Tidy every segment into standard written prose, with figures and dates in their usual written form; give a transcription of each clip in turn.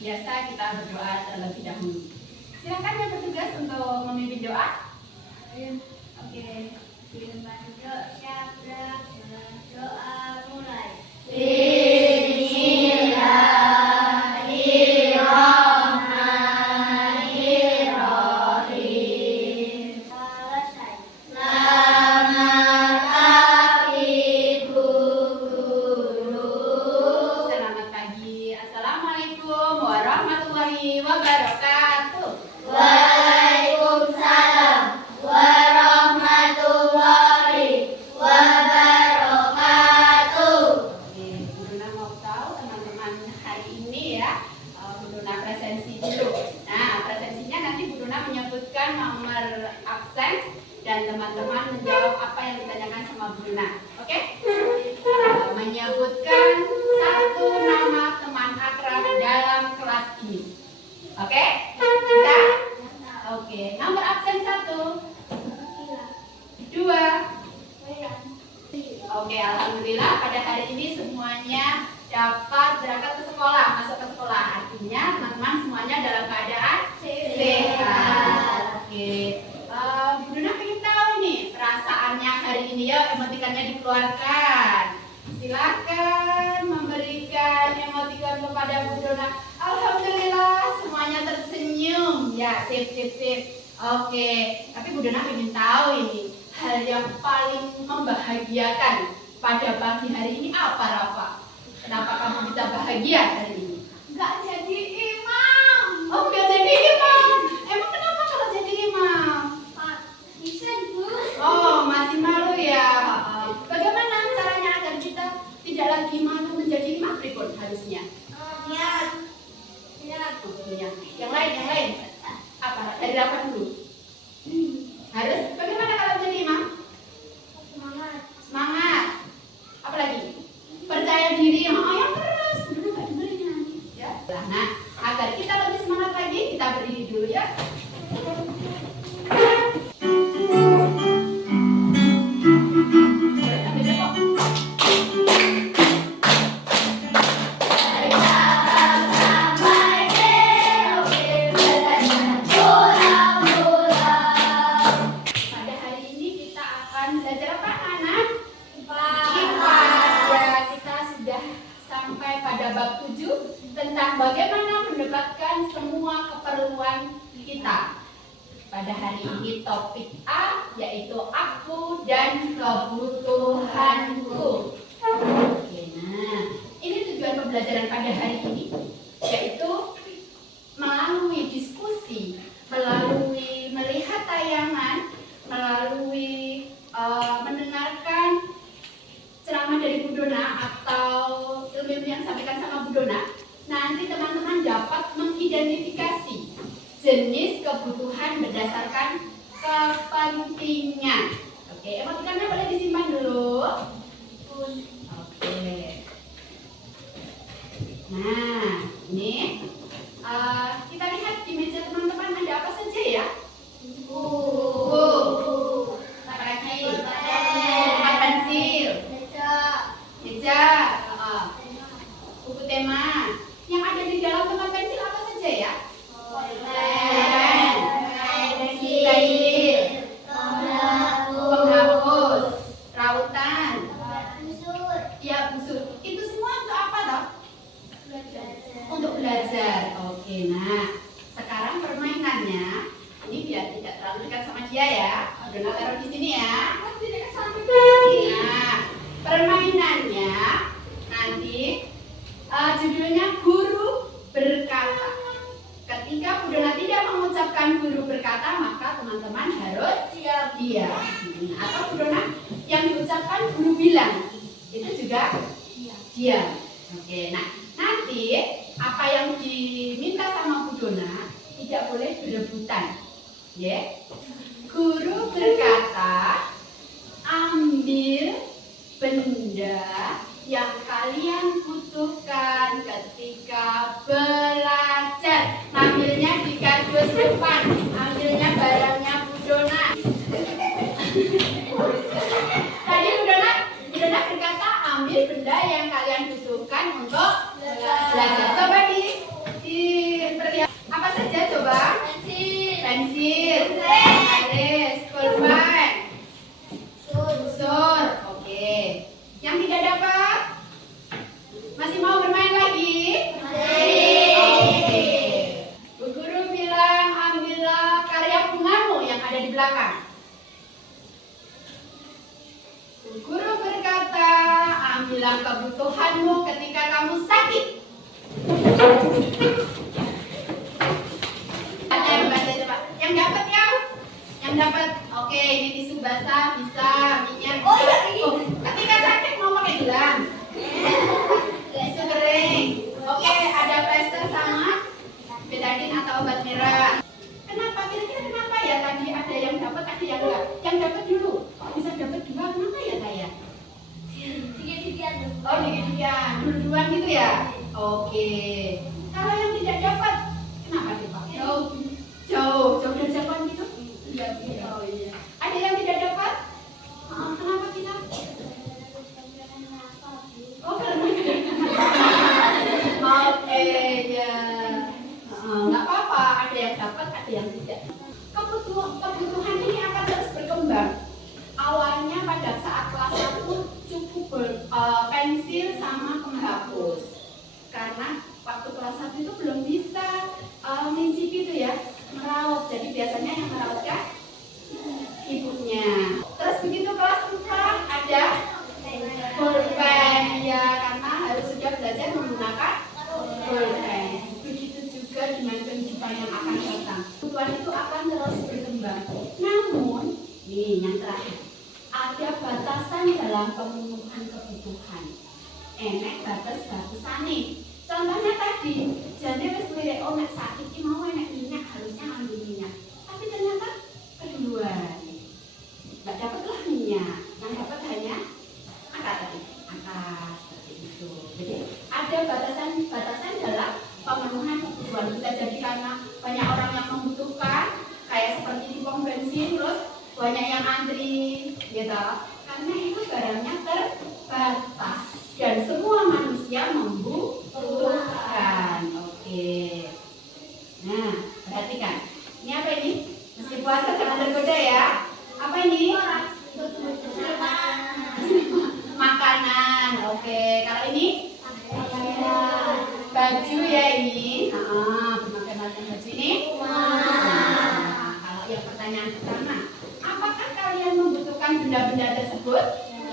biasa kita berdoa terlebih dahulu. Silakan yang bertugas untuk memimpin doa. Oke. Doa mulai. Selamat pagi. Assalamualaikum warahmatullahi wabarakatuh. Waalaikumsalam warahmatullahi wabarakatuh. Oke, Bu Dona mau tahu teman-teman hari ini ya, Bu Dona presensi dulu. Nah, presensinya nanti Bu Dona menyebutkan nomor absen dan teman-teman menjawab apa yang ditanyakan sama Bu Dona. Oke? Menyebutkan satu nama teman akrab dalam kelas ini. Oke? Bisa? Oke, nomor absen 1, 2. Oke, alhamdulillah pada hari ini semuanya dapat berangkat ke sekolah, masuk ke sekolah. Artinya teman-teman semuanya dalam keadaan sehat. Oke, Bu Dona pengen tahu nih perasaannya hari ini ya, emotikannya dikeluarkan. Silakan memberikan emotikon kepada Bu Dona. Alhamdulillah semuanya tersenyum. Ya, sip. Oke, tapi Bu Dona pengen tahu ini hal yang paling membahagiakan pada pagi hari ini apa, Rafa? Kenapa kamu bisa bahagia hari ini? Nggak jadi imam. Oh, nggak jadi imam. Emang kenapa kalau jadi imam? Bisa, Bu. Oh, masih malu ya. Bagaimana caranya agar kita tidak lagi malu menjadi imam pripun harusnya? Niat. Oh, iya. Yang lain. Apa? Dari Rafa dulu. Harus bagaimana kalau jadi imam? Semangat. Apa lagi? Percaya diri. Oh, yang keras. Benar nggak dengerin nanti. Ya. Nah, agar kita lebih semangat lagi, kita berdiri dulu ya. Pada hari ini kita akan belajar apa, anak? IPA. Ya, kita sudah sampai pada bab 7 tentang bagaimana mendapatkan semua keperluan kita. Pada hari ini topik A yaitu aku dan kebutuhanku. Oke, nah ini tujuan pembelajaran pada hari ini yaitu melalui diskusi, melalui melihat tayangan, melalui mendengarkan ceramah dari Bu Dona atau ilmu yang disampaikan sama Bu Dona. Nanti teman-teman dapat mengidentifikasi jenis kebutuhan berdasarkan kepentingan. Oke, emotikannya boleh disimpan dulu. Oke. Nah, ini kita lihat di meja teman-teman ada apa saja ya? Buku, lagi, buku pensil, meja, buku tema. Yang ada di dalam tempat pensil apa saja ya? Pensil, penghapus, rautan, ya busur. Itu semua untuk apa toh? Untuk belajar. Oke, nah sekarang permainannya ini biar tidak terlalu dekat sama dia ya. Udah taruh di sini ya. Nah, permainannya nanti judulnya guru berkata. Ketika Bu Dona tidak mengucapkan guru berkata, maka teman-teman harus diam. Atau Bu Dona yang diucapkan guru bilang, itu juga diam. Oke, nah nanti apa yang diminta sama Bu Dona tidak boleh berebutan. Ya. Guru berkata, ambil benda yang kalian butuhkan ketika belajar. Ambilnya di kardus depan, ambilnya barangnya Bu Dona. Tadi Bu Dona berkata ambil benda yang kalian butuhkan untuk belajar. Coba di dapat, ada yang tidak. Kebutuhan ini akan terus berkembang. Awalnya pada saat kelas 1 cukup pensil sama penghapus. Karena waktu kelas 1 itu belum bisa mencicipi itu ya, meraut. Jadi biasanya yang merautkan ibunya. Terus begitu kelas 4 ada pulpen ya, karena harus sudah belajar menggunakan pulpen. Begitu juga dengan kehidupan yang akan datang. Kebutuhan itu akan terus berkembang. Namun, nih yang terakhir, ada batasan dalam pemenuhan kebutuhan. Enek batas-batasan nih. Contohnya tadi, jadi wis lirik oh nek saat ini mau enek minyak, harusnya ambil minyak. Tapi ternyata keduluan. Nggak dapatlah minyak. Yang dapat hanya angka tadi, angka seperti itu. Jadi ada batasan dalam pemenuhan kebutuhan. Bisa jadi karena banyak orang yang membutuhkan, kayak seperti di pom bensin, terus banyak yang antri, gitu. Karena itu barangnya terbatas dan semua manusia membutuhkan. Oke. Nah, perhatikan. Ini apa ini? Meski puasa jangan tergoda ya. Apa ini? Makanan. Oke. Kalau ini? Baju ya ini. Makanan baju ini. Kalau yang pertanyaan pertama, apakah kalian membutuhkan benda-benda tersebut?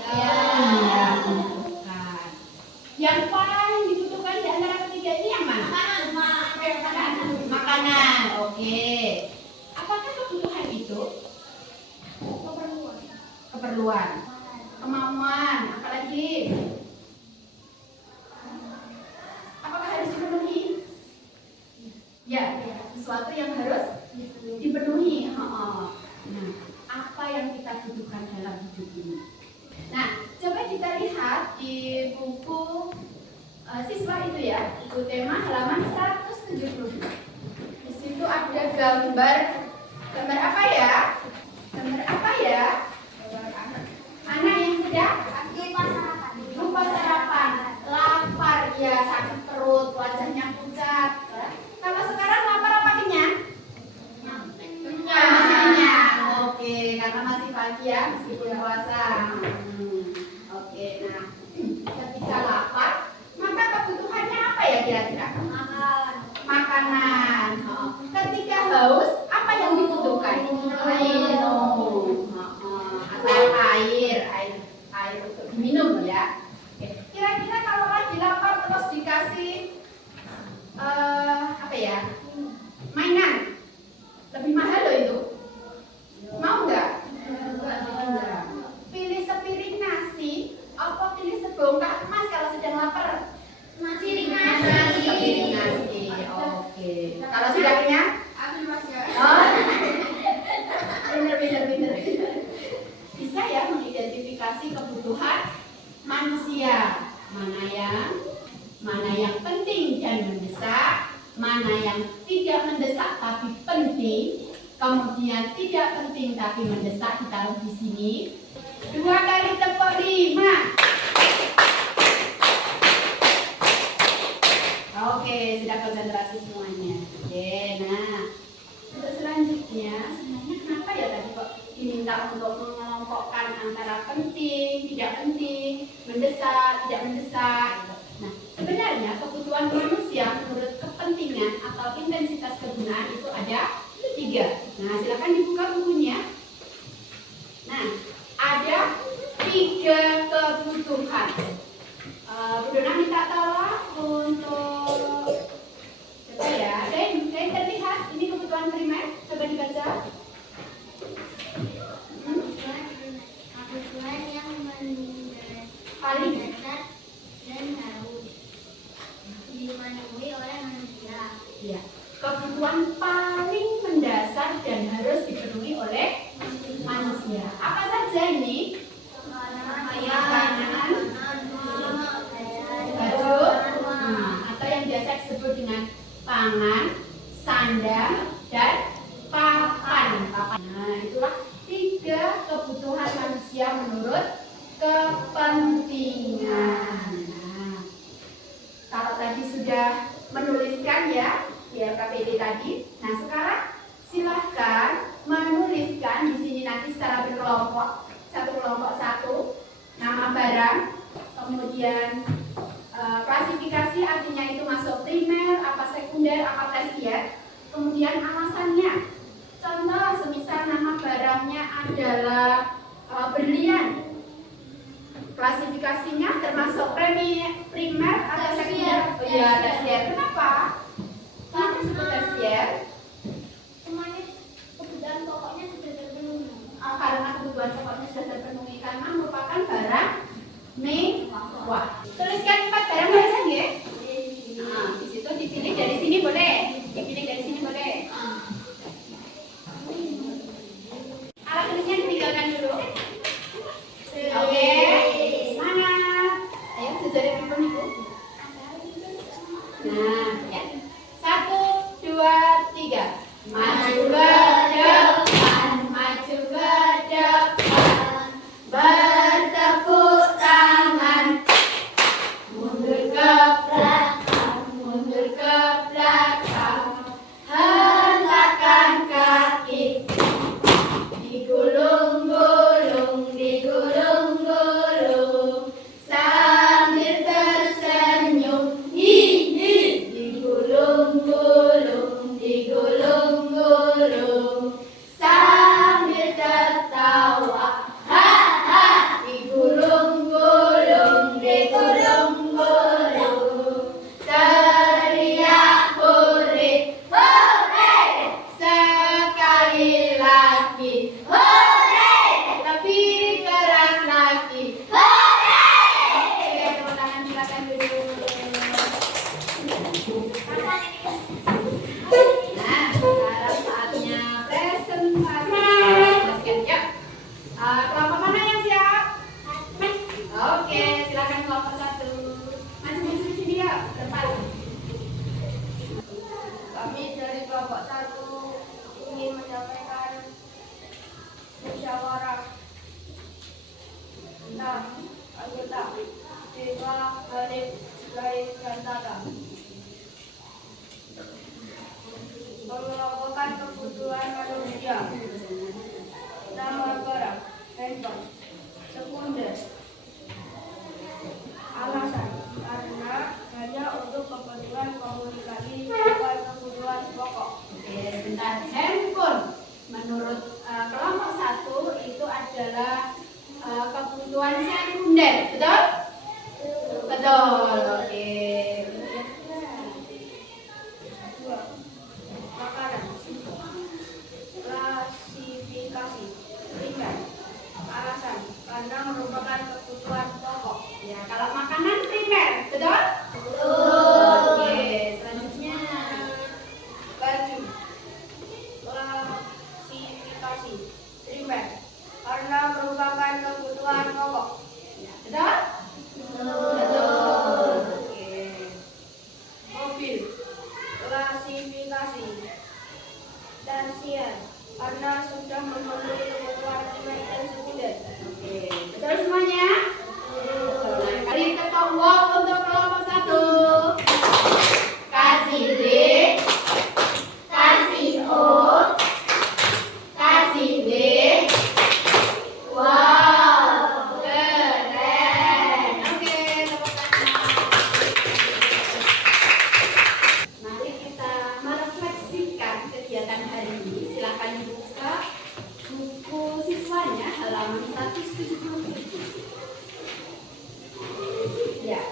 Ya, membutuhkan. Yang paling dibutuhkan di antara ketiga ini yang mana? Makanan. Oke. Apakah kebutuhan itu? Keperluan. Kemauan. Apalagi? Apakah harus dipenuhi? Ya, sesuatu yang harus dipenuhi. Nah, apa yang kita butuhkan dalam hidup ini? Nah, coba kita lihat di buku siswa itu ya, buku tema halaman 170. Di situ ada gambar apa ya? Gambar apa ya? Anak yang sedang lupa sarapan, lapar ya, sakit perut, wajahnya pucat. Kalau sekarang lapar apa kenyang? Masih kenyang. Oke, karena masih pagi ya, meskipun puasa. Oke, nah ketika lapar, maka kebutuhannya apa ya kira-kira? Makanan. Ketika haus, apa yang dibutuhkan? Minum. Atau air untuk diminum ya. Kira-kira kalau lagi lapar terus dikasih apa ya? Mainan. Lebih mahal loh itu. Mau nggak? Enggak. Pilih sepiring nasi atau pilih sebongkah emas kalau sedang lapar? Sepiring nasi. Oke. Kalau sudah kenyang? Oh. Bener. Bisa ya mengidentifikasi kebutuhan manusia. Mana yang penting dan mendesak, mana yang tidak mendesak tapi penting, kemudian tidak penting tapi mendesak ditaruh di sini. 2 kali tepuk 5. Oke, sudah konsentrasi semuanya. Oke, nah untuk selanjutnya, sebenarnya kenapa ya tadi kok diminta untuk mengelompokkan antara penting, tidak penting, mendesak, tidak mendesak. Nah, sebenarnya kebutuhan manusia menurut kepentingan atau intensitas kegunaan itu ada 3. Nah, silakan dibuka bukunya. Nah, ada 3 kebutuhan. Bu Dona minta tolong untuk coba ya, ada yang terlihat ini kebutuhan primer, coba dibaca. Kebutuhan yang Paling mendasar dan harus dipenuhi oleh manusia. ya, kebutuhan paling mendasar dan harus dipenuhi oleh manusia. Apa saja ini? Makanan, baju, atau yang biasa disebut dengan pangan, sandang, dan papan. Nah, itulah 3 kebutuhan manusia menurut kepentingan. Nah, kalau tadi sudah menuliskan ya di LKPD tadi, nah sekarang nama barang, kemudian klasifikasi artinya itu masuk primer, apa sekunder, apa tersier, kemudian alasannya. Contoh, semisal nama barangnya adalah berlian, klasifikasinya termasuk primer atau sekunder? Oh iya, tersier. Kenapa? Kenapa disebut tersier? Semuanya kebutuhan pokoknya sudah terpenuhi. Karena kebutuhan pokoknya sudah terpenuhi karena merupakan barang mewah. Tuliskan 4 barang saja ya. Nah, di situ dipilih dari sini boleh, dipilih dari sini boleh. Alat tulisnya ditinggalkan dulu. Oke, semangat. Ayo sejajar di depan ibu. Nah, ya. 1, 2, 3. Maju ke depan, maju ke depan. Bertepuk tangan. Mundur ke belakang, mundur ke belakang. Hentakkan kaki. Digulung-gulung, digulung-gulung. Sambil tersenyum. Hihi. Digulung-gulung, digulung-gulung. Sambil tertawa. Ha-ha. Digulung-gulung, digulung-gulung. Teriak hore, hore. Sekali lagi, hore. Lebih keras lagi, hore. Oke, tepuk tangan silakan dulu. Nah, sekarang saatnya presentasi. Jelaskan ya. Kelompok mana yang siap? Oke, silakan kelompok 1. Maju di sini ya, depan. Kami dari kelompok 1 ingin menyampaikan musyawarah tentang anggota Dewa Alif Lain dan Tata. Mengelompokkan kebutuhan manusia. Nama barang, handphone, sekunder. Alasan, karena hanya untuk kebutuhan komunikasi, bukan kebutuhan pokok. Oke, sebentar. Handphone menurut kelompok 1 itu adalah kebutuhan sekunder, betul? Betul. Oke. Dua, makanan. Klasifikasi primer. Alasan, karena merupakan kebutuhan pokok. Ya, kalau makanan primer, betul? Betul. Oke, selanjutnya. Baju. Klasifikasi primer. Karena merupakan kebutuhan pokok. Ya, betul? Betul. Oke. Mobil. Klasifikasi tersier. Karena sudah memenuhi kebutuhan primer dan sekunder. Oke, betul semuanya? Nah, kali ketok walk untuk kelompok 1. Kasih D, kasih O, kasih B. Wow, keren. Oke, tepuk tangan. Mari kita merefleksikan kegiatan hari ini. Silakan dibuka buku siswanya halaman 177. Ya.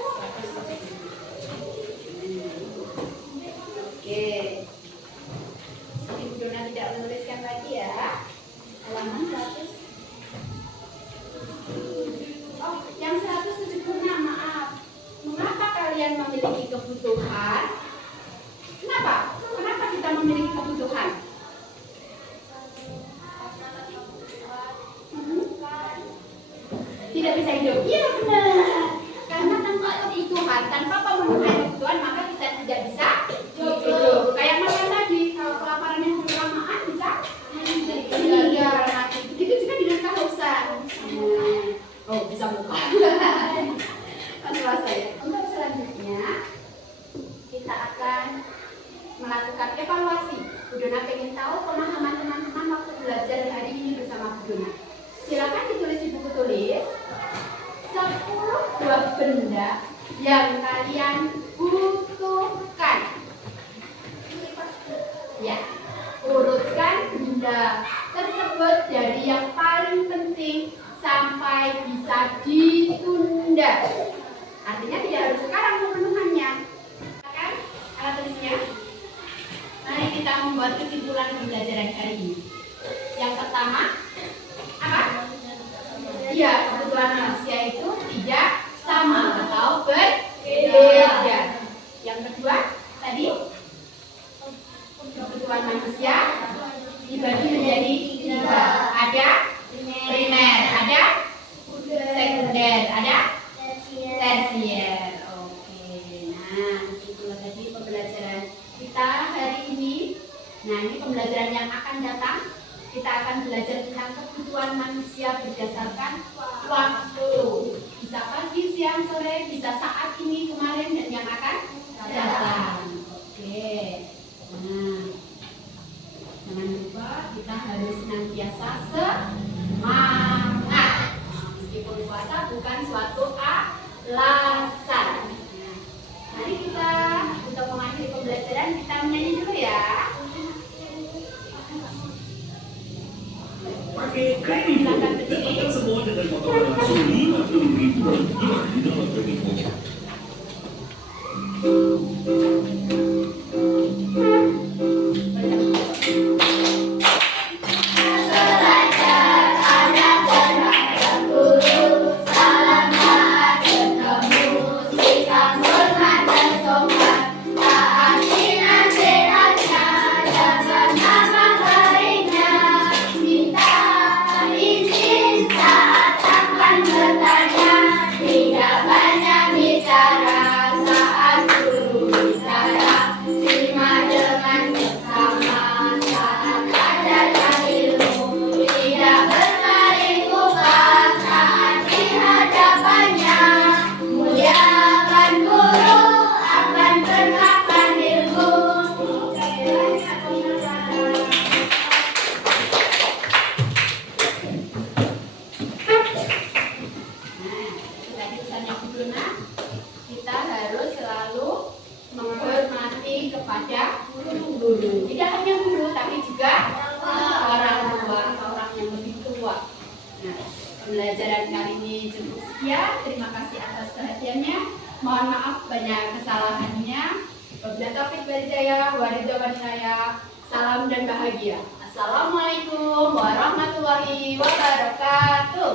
membuat kesimpulan pembelajaran hari ini. Yang pertama, apa? Iya, kebutuhan manusia itu tidak sama atau berbeda. Yang kedua, tadi kebutuhan manusia dibagi menjadi tiga. Ada primer, ada sekunder, ada tersier. Oke, nah itulah tadi pembelajaran kita hari ini. Nah, ini pembelajaran yang akan datang. Kita akan belajar tentang kebutuhan manusia berdasarkan waktu. Bisa pagi, siang, sore, bisa saat ini, kemarin, dan yang akan datang. Oke. Nah, jangan lupa kita harus senantiasa semangat. Nah, meskipun puasa bukan suatu alasan. Nah, mari kita untuk mengakhiri pembelajaran kita menyanyi dulu ya. Pakai Kredivo, dapatkan semua dengan potongan langsung 50.000 rupiah di dalam Kredivo. Kita harus selalu menghormati kepada guru. Tidak hanya guru, tapi juga orang tua atau orang yang lebih tua. Nah, pembelajaran kali ini cukup sekian. Terima kasih atas perhatiannya. Mohon maaf banyak kesalahannya. Wabillahi taufiq wal hidayah. Salam dan bahagia. Assalamualaikum warahmatullahi wabarakatuh.